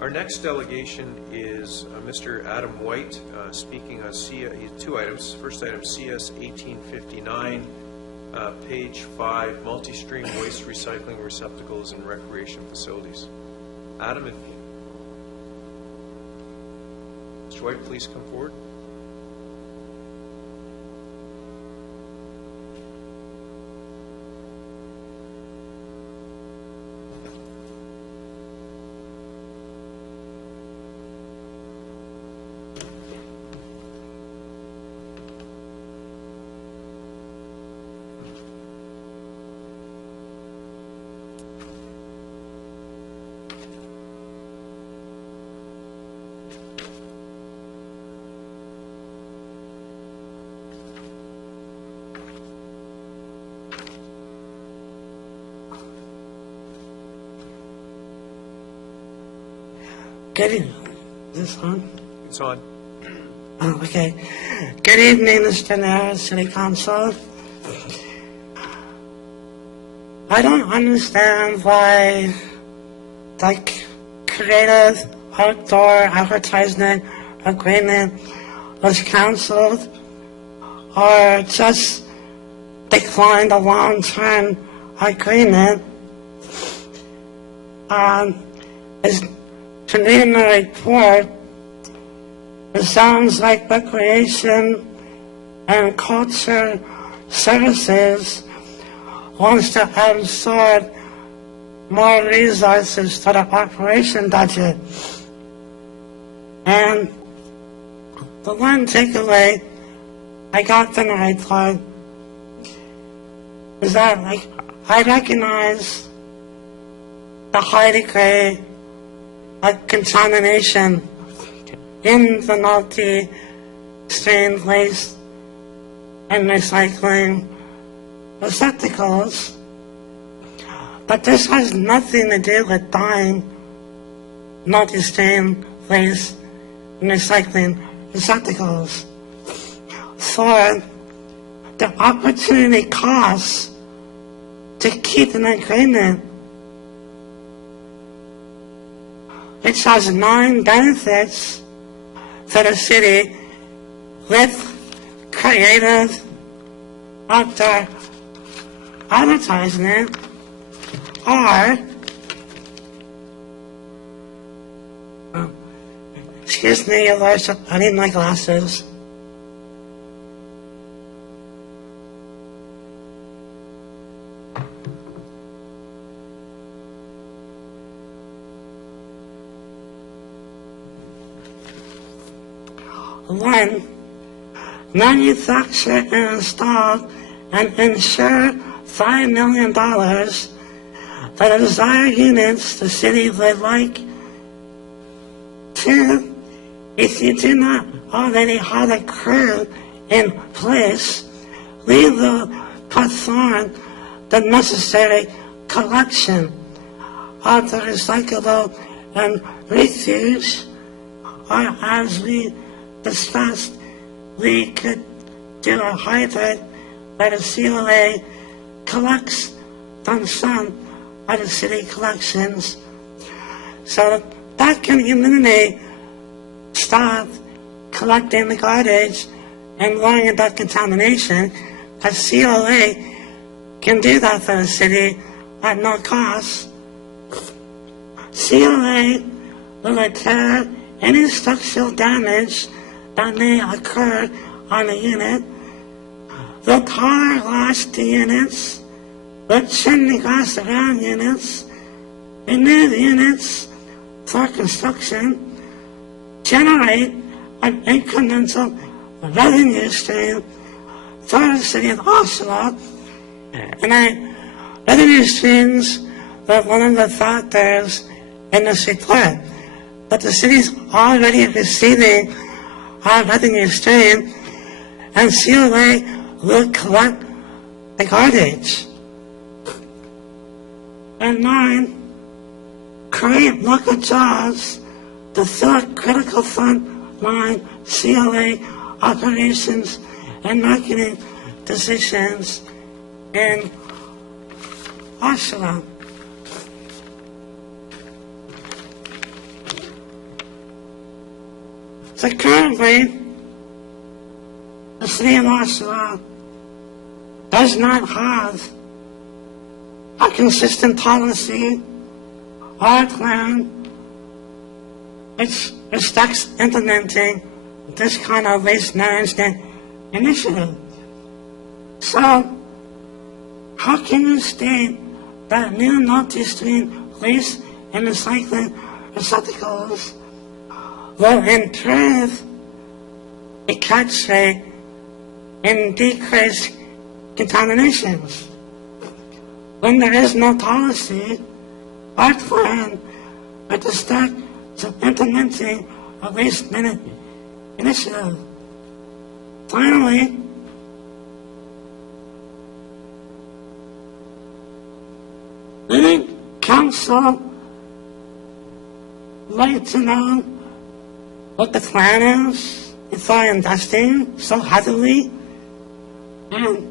Our next delegation is Mr. Adam White, speaking on two items. First item, CS 1859, page 5, multi-stream waste recycling receptacles and recreation facilities. Adam, if Mr. White, please come forward. Good evening. Is this on? It's on. Oh, okay. Good evening, Mr. Mayor, City Council. I don't understand why the creative outdoor advertisement agreement was canceled or just declined a long-term agreement. Is to read the report, it sounds like Recreation and Culture Services wants to absorb more resources to the operation budget. And the one takeaway I got from the report is that I recognize the high degree of contamination in the multi-stream waste and recycling receptacles, but this has nothing to do with buying multi-stream waste and recycling receptacles. For the opportunity costs to keep an agreement which has 9 benefits for the city with creative outdoor advertisement are, excuse me, Your Lordship, I need my glasses. One, manufacture and install and insure $5 million for the desired units the city would like. 2, if you do not already have a crew in place, we will perform the necessary collection of the recyclable and refuse, or as we discussed, we could do a hybrid where the COA collects from some of the city collections. So that can eliminate stop collecting the garbage and worrying about contamination, because COA can do that for the city at no cost. COA will repair any structural damage that may occur on the unit, will power wash the units, will chimney gas around units, remove units for construction, generate an incremental revenue stream for the city of Oshawa, and revenue streams were one of the factors in this report. But the city's already receiving our revenue stream, and COA will collect the garbage. And 9, create local jobs to fill critical frontline COA operations and marketing positions in Oshawa. So currently, the city of Oshawa does not have a consistent policy or plan which respects implementing this kind of waste management initiative. So, how can you state that new multi-stream waste and recycling receptacles will improve the catch rate and decrease contaminations when there is no policy or plan with respect to implementing a waste management initiative? Finally, would council like to know what the plan is before investing so heavily, and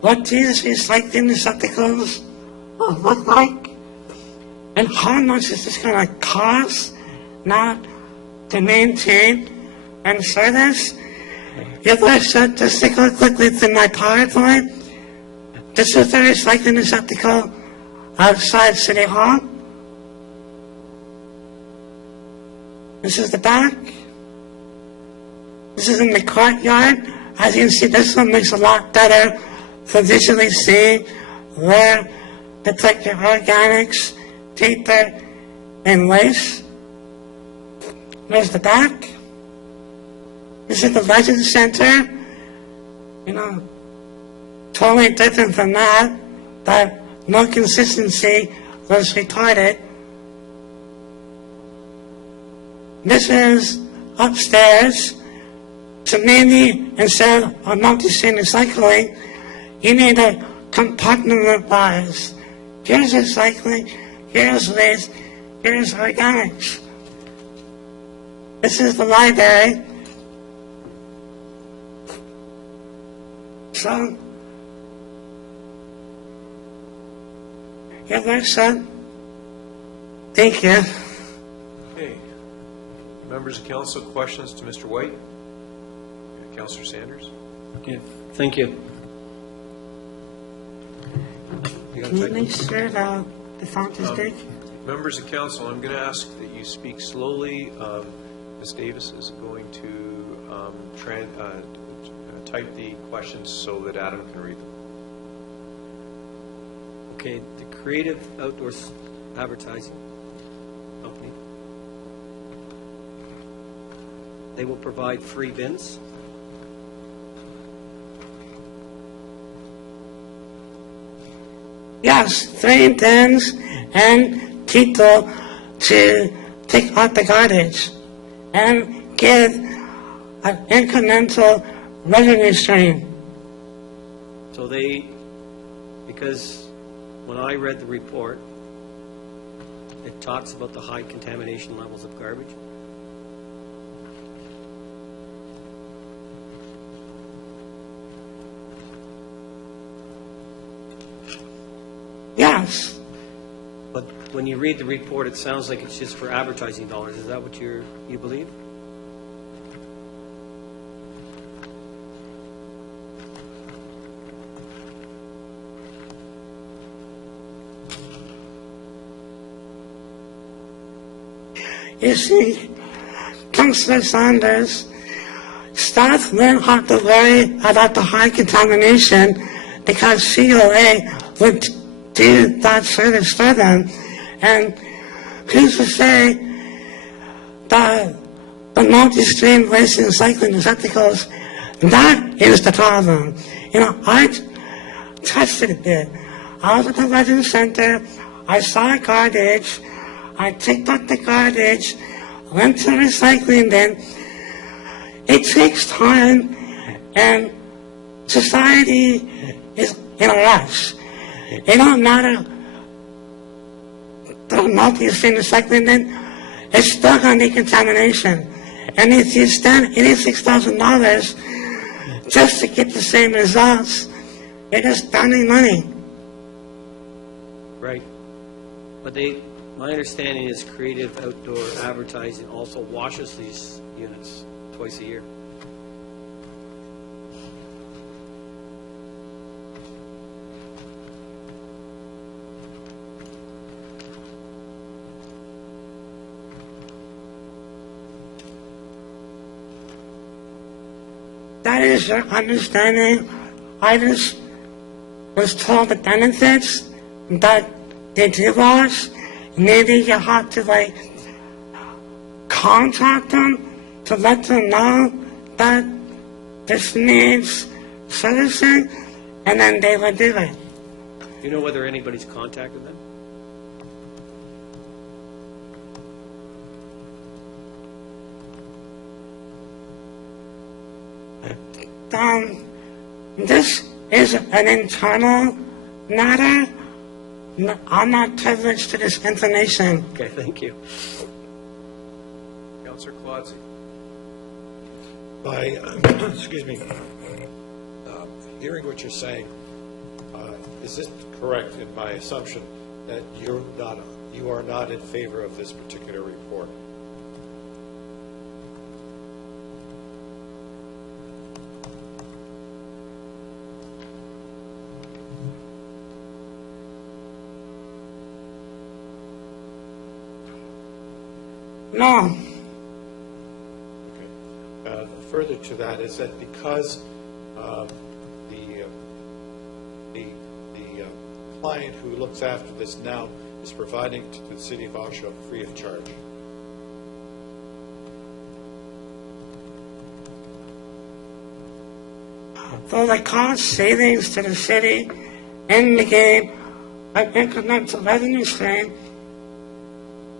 what these recycling receptacles will look like, and how much is this going to cost now to maintain and service? If I should just take a quickly through my PowerPoint, this is the recycling receptacle outside City Hall. This is the back. This is in the courtyard. As you can see, this one makes a lot better to visually see where they put your organics, paper, and waste. There's the back. This is the Legend Center. You know, totally different from that, but no consistency was recorded. This is upstairs. So maybe instead of multi-stream recycling, you need to compartmentalize. Here's recycling, here's waste, here's organics. This is the library. So, your worship, thank you. Okay. Members of council, questions to Mr. White? Councillor Sanders? Okay, thank you. Can you make sure that the font is big? Members of council, I'm going to ask that you speak slowly. Ms. Davis is going to type the questions so that Adam can read them. Okay, the Creative Outdoor Advertising Company, they will provide free bins. Yes, 3 bins and people to take out the garbage and give an incremental revenue stream. So because when I read the report, it talks about the high contamination levels of garbage. Yes, But when you read the report, it sounds like it's just for advertising dollars. Is that what you believe? you see, Councillor Sanders, staff won't have to worry about the high contamination because COA would do that service for them. And who's to say that the multi-stream waste and recycling receptacles, that is the problem. You know, I tested it. I was at the Legend Center, I saw garbage, I picked up the garbage, went to the recycling bin. It takes time, and society is in a rush. It don't matter the multi-stream recycling bin, it's still going to be contamination. And if you spend $86,000 just to get the same results, you're just spending money. Right. But my understanding is Creative Outdoor Advertising also washes these units twice a year. That is your understanding. I just was told the benefits that they give us. Maybe you have to like contact them to let them know that this needs servicing, and then they will do it. Do you know whether anybody's contacted them? This is an internal matter. I'm not privileged to this information. Okay, thank you. Councillor Klodzy. By, excuse me, hearing what you're saying, is it correct in my assumption that you are not in favor of this particular report? No. Okay. Further to that is that because the client who looks after this now is providing to the city of Oshawa free of charge. So the cost savings to the city in the game of incremental revenue stream,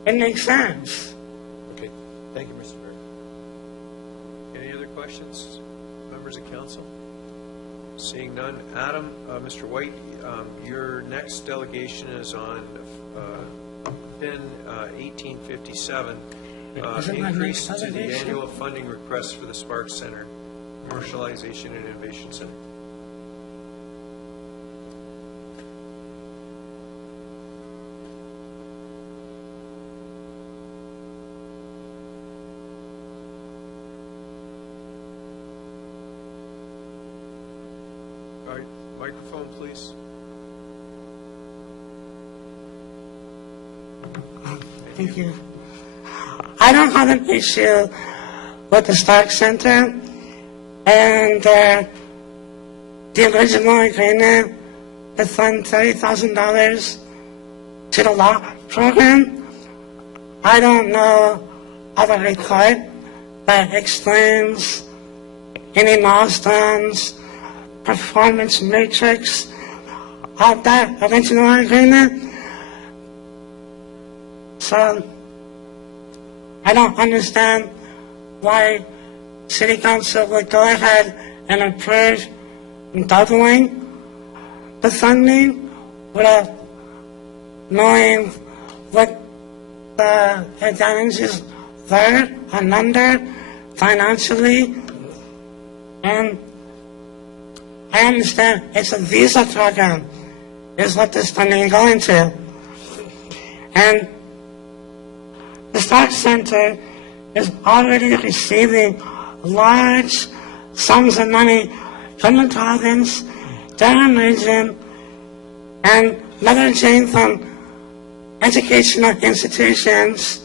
it makes sense. Okay. Thank you, Mr. Mayor. Any other questions, members of council? Seeing none. Adam, Mr. White, your next delegation is on PIN 1857, Isn't that increase next to the delegation? annual funding request for the Sparks Center, Commercialization and Innovation Center. All right, microphone, please. Thank you. I don't have an issue with the Stark Center and the original agreement to fund $30,000 to the law program. I don't know of a report that explains any milestones, performance matrix of that original agreement. So I don't understand why City Council would go ahead and approve doubling the funding without knowing what the advantages were and under financially. And I understand it's a visa program is what this funding is going to. And the Stark Center is already receiving large sums of money from the province, their region, and leveraging from educational institutions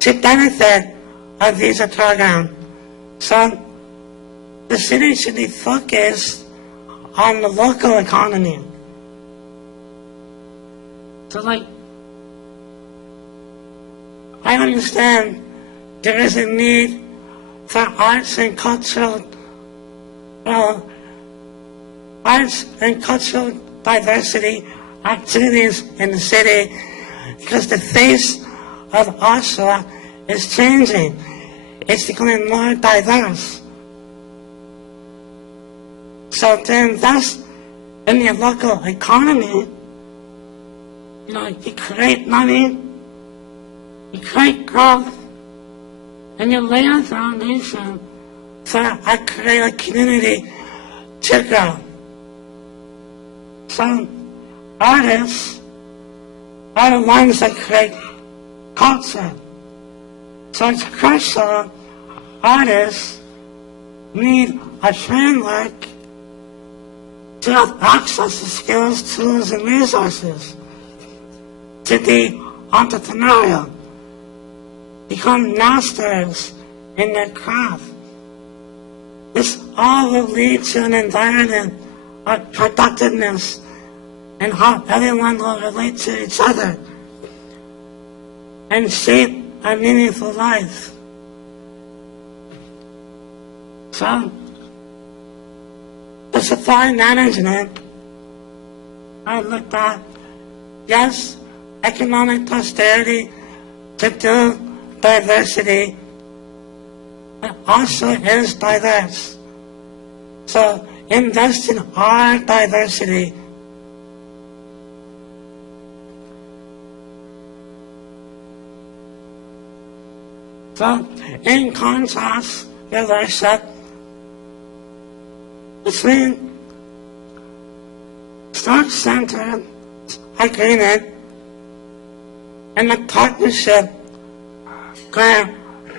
to benefit a visa program. So the city should be focused on the local economy. So I understand there is a need for arts and cultural diversity activities in the city because the face of Oshawa is changing. It's becoming more diverse. So to invest in your local economy, you create money, you create growth, and you lay a foundation for a creative community to grow. So artists are the ones that create culture. So it's crucial artists need a framework to have access to skills, tools, and resources to be entrepreneurial, become masters in their craft. This all will lead to an environment of productiveness and how everyone will relate to each other and shape a meaningful life. So, the supply management, I looked at, yes, economic prosperity to build diversity, but also is diverse. So, invest in our diversity. So, in contrast, Your Worship, between Start-Centered Agreement and the Partnership Grant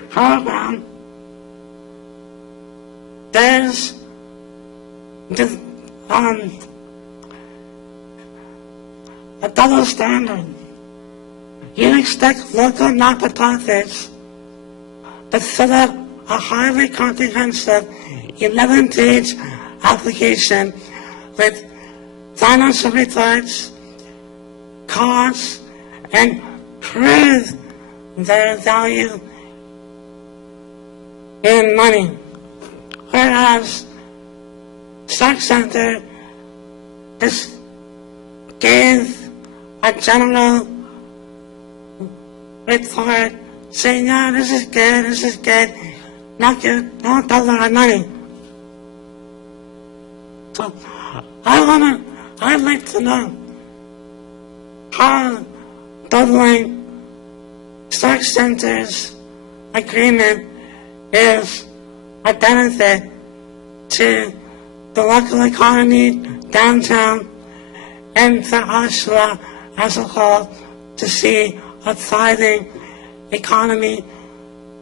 Program, there's a double standard. You expect local not-for-profits to fill out a highly comprehensive 11-page application with financial reports, costs, and prove their value in money. Whereas Stock Center just gave a general report saying, yeah, this is good, not good, don't double our money. So I'd like to know how doubling Stock Center's agreement is a benefit to the local economy, downtown, and for Oshawa as a whole to see a thriving economy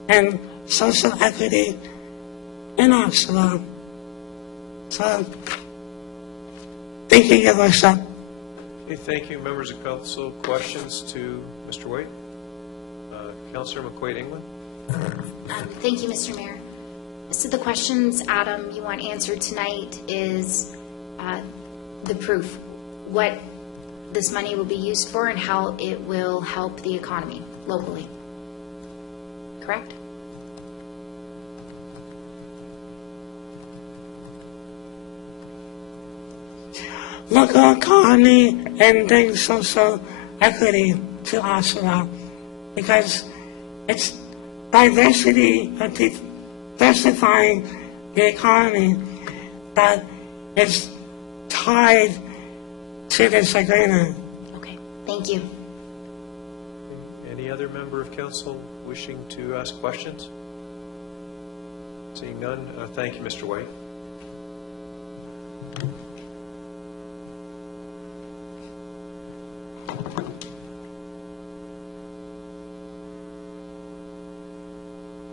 and social equity in Oshawa. So, thank you, Your Worship. Okay, thank you. Members of council, questions to Mr. White? Councillor McQuaid-England? Thank you, Mr. Mayor. So the questions, Adam, you want answered tonight is the proof, what this money will be used for and how it will help the economy locally. Correct? Local economy and bring social equity to Oshawa because it's diversity of diversifying the economy that is tied to this agreement. Okay, thank you. Any other member of council wishing to ask questions? Seeing none, thank you, Mr. White.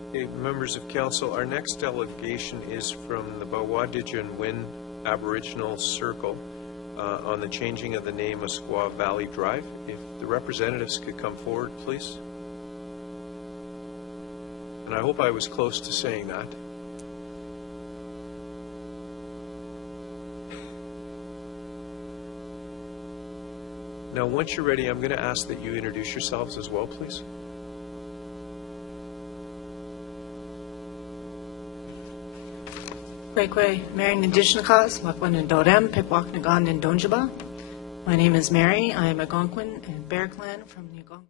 Okay, members of council, our next delegation is from the Bawadidjan-Win Aboriginal Circle on the changing of the name of Squaw Valley Drive. If the representatives could come forward, please. And I hope I was close to saying that. Now, once you're ready, I'm going to ask that you introduce yourselves as well, please. Breakway, Mary Ndishnakas, Wakwan and Dorem, Pekwak Nagan and Donjaba. My name is Mary. I am a Algonquin and Bear Clan from the Algonquin.